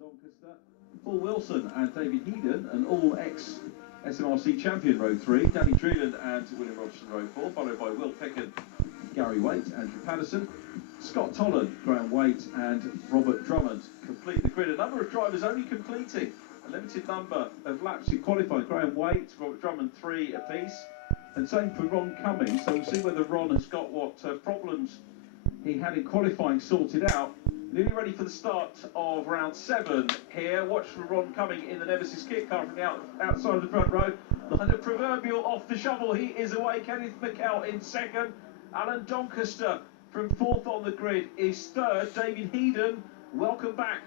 Doncaster, Paul Wilson and David Heaton, an all-ex-SMRC champion row 3, Danny Druland and William Robson row 4, followed by Will Picken, Gary Waite, Andrew Patterson, Scott Tolland, Graham Waite and Robert Drummond complete the grid. A number of drivers only completing a limited number of laps in qualifying. Graham Waite, Robert Drummond 3 apiece, and same for Ron Cummings. So we'll see whether Ron has got what problems he had in qualifying sorted out. Nearly ready for the start of round 7 here. Watch for Ron Cummings in the Nemesis kit car from the outside of the front row. The proverbial off the shovel, he is away. Kenneth McKell in second. Alan Doncaster from 4th on the grid is 3rd. David Heaton, welcome back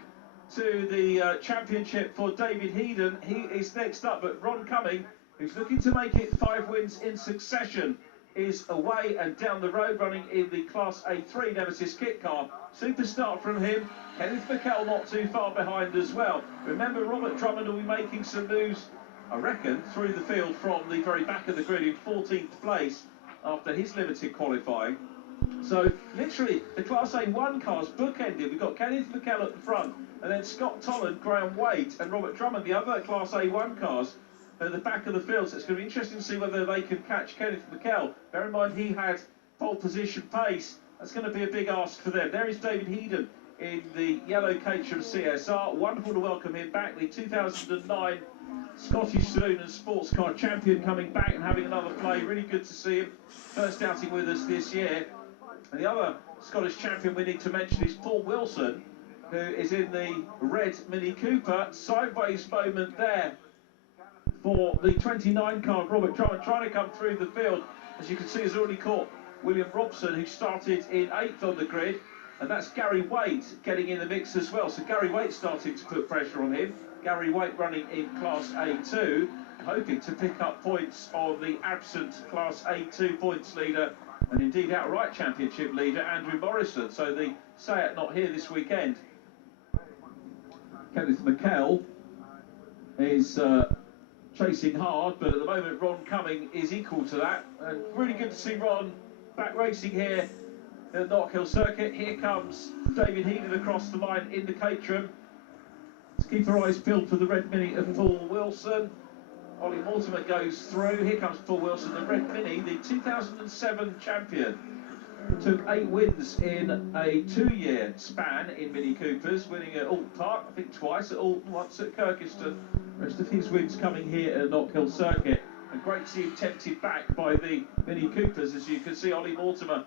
to the championship for David Heaton. He is next up, but Ron Cummings, who's looking to make it 5 wins in succession, is away and down the road running in the Class A3 Nemesis kit car. Super start from him. Kenneth McKell not too far behind as well. Remember, Robert Drummond will be making some moves, I reckon, through the field from the very back of the grid in 14th place after his limited qualifying. So literally the Class A1 cars bookended. We've got Kenneth McKell at the front, and then Scott Tolland, Graham Waite and Robert Drummond, the other Class A1 cars, at the back of the field. So it's going to be interesting to see whether they can catch Kenneth McKell. Bear in mind he had pole position pace. That's going to be a big ask for them. There is David Heaton in the yellow Caterham CSR. Wonderful to welcome him back. The 2009 Scottish Saloon and Sports Car Champion coming back and having another play. Really good to see him. First outing with us this year. And the other Scottish champion we need to mention is Paul Wilson, who is in the red Mini Cooper. Sideways moment there for the 29 car, Robert Drummond, trying to come through the field. As you can see, has already caught William Robson, who started in 8th on the grid, and that's Gary Waite getting in the mix as well. So Gary Waite starting to put pressure on him. Gary Waite running in Class A2, hoping to pick up points on the absent Class A2 points leader and indeed outright championship leader Andrew Morrison. So the Seat not here this weekend. Kenneth McKell is chasing hard, but at the moment Ron Cummings is equal to that, and really good to see Ron back racing here at the Knockhill circuit. Here comes David Heaton across the line in the Caterham. Let's keep our eyes peeled for the red Mini of Paul Wilson. Ollie Mortimer goes through. Here comes Paul Wilson, the red Mini, the 2007 champion. Took 8 wins in a 2-year span in Mini Coopers, winning at Alt Park, I think twice, at Alt, once at Kirkiston. Rest of his wins coming here at Knockhill circuit. And great to see him tempted back by the Mini Coopers. As you can see, Ollie Mortimer,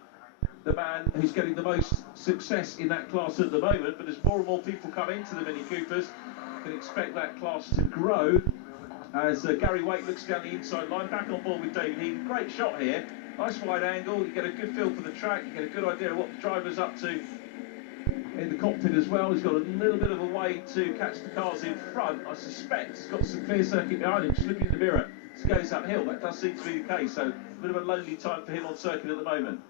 the man who's getting the most success in that class at the moment. But as more and more people come into the Mini Coopers, you can expect that class to grow. As Gary Waite looks down the inside line, back on board with David Heaton. Great shot here. Nice wide angle, you get a good feel for the track, you get a good idea of what the driver's up to in the cockpit as well. He's got a little bit of a way to catch the cars in front. I suspect he's got some clear circuit behind him. Just looking in the mirror, it goes uphill. That does seem to be the case, so a bit of a lonely time for him on circuit at the moment.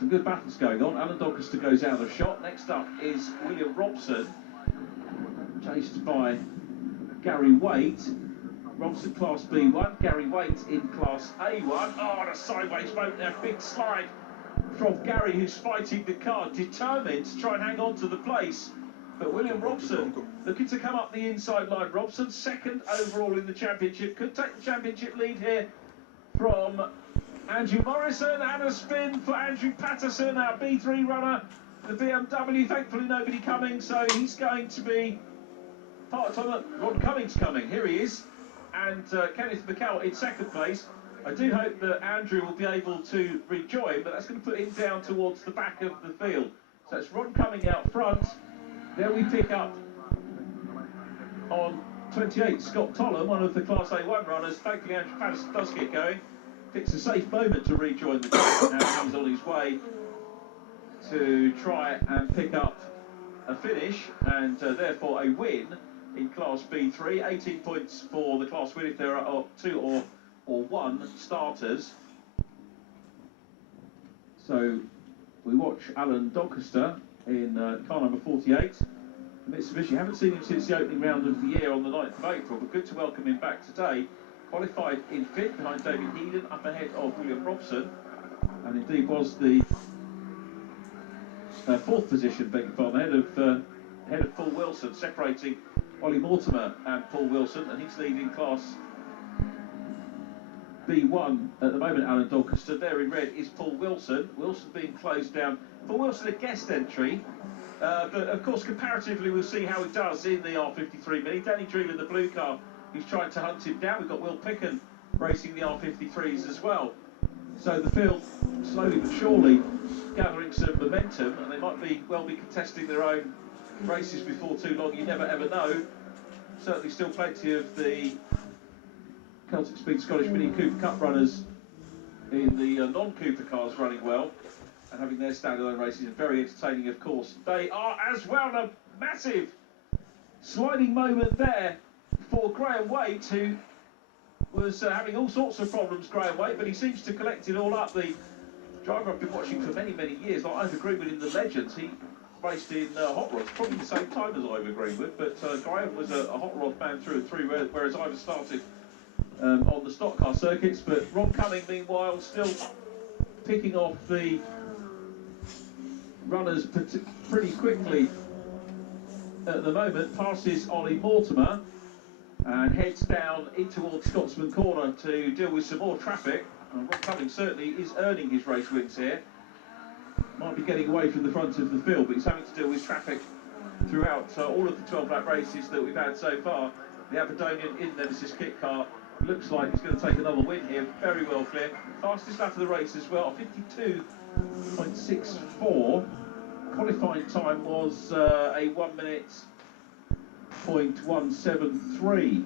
Some good battles going on. Alan Doncaster goes out of shot. Next up is William Robson, chased by Gary Waite. Robson Class B1, Gary Waite in Class A1. Oh, and a sideways moment there, big slide from Gary, who's fighting the car, determined to try and hang on to the place. But William Robson looking to come up the inside line. Robson, 2nd overall in the championship, could take the championship lead here from Andrew Morrison, and a spin for Andrew Patterson, our B3 runner, the BMW. Thankfully nobody coming, so he's going to be part of it. Ron Cummings coming, here he is. And Kenneth McKell in 2nd place. I do hope that Andrew will be able to rejoin, but that's going to put him down towards the back of the field. So it's Ron Cummings out front. There we pick up on 28, Scott Tolland, one of the Class A1 runners. Thankfully Andrew Patterson does get going. Picks a safe moment to rejoin the team, and he's on his way to try and pick up a finish, and therefore a win in Class B3, 18 points for the class win if there are 2 or 1 starters. So we watch Alan Doncaster in car number 48. Mitsubishi, haven't seen him since the opening round of the year on the 9th of April, but good to welcome him back today. Qualified in 5th behind David Heaton, up ahead of William Robson, and indeed was the 4th position, beg your pardon, ahead of ahead of Paul Wilson, separating Ollie Mortimer and Paul Wilson, and he's leading class B1 at the moment. Alan Dorcaston there in red is Paul Wilson. Wilson being closed down. Paul Wilson a guest entry, but of course comparatively we'll see how he does in the R53 Mini. Danny Dreel in the blue car, he's trying to hunt him down. We've got Will Picken racing the R53s as well. So the field slowly but surely gathering some momentum, and they might well be contesting their own races before too long. You never ever know. Certainly still plenty of the Celtic Speed Scottish Mini Cooper Cup runners in the non-Cooper cars running well and having their standalone races, and very entertaining of course they are as well. A massive sliding moment there for Graham Waite, who was having all sorts of problems, Graham Waite, but he seems to collect it all up. The driver I've been watching for many years, like Ivor Greenwood in the Legends, he raced in hot rods probably the same time as Ivor Greenwood, but Graham was a hot rod man through and through, whereas Ivor started on the stock car circuits. But Rob Cumming meanwhile still picking off the runners pretty quickly at the moment, passes Ollie Mortimer and heads down in towards Scotsman Corner to deal with some more traffic. And Rob Cumming certainly is earning his race wins here. Might be getting away from the front of the field, but he's having to deal with traffic throughout all of the 12 lap races that we've had so far. The Aberdonian in Nemesis kit car looks like he's going to take another win here. Very well clear. Fastest lap of the race as well, 52.64. Qualifying time was a 1 minute .173.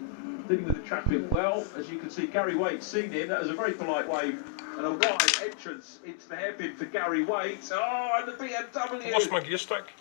Dealing with the traffic well, as you can see. Gary Waite seen him. That was a very polite wave and a wide entrance into the hairpin for Gary Waite. Oh, and the BMW. I lost my gear stick.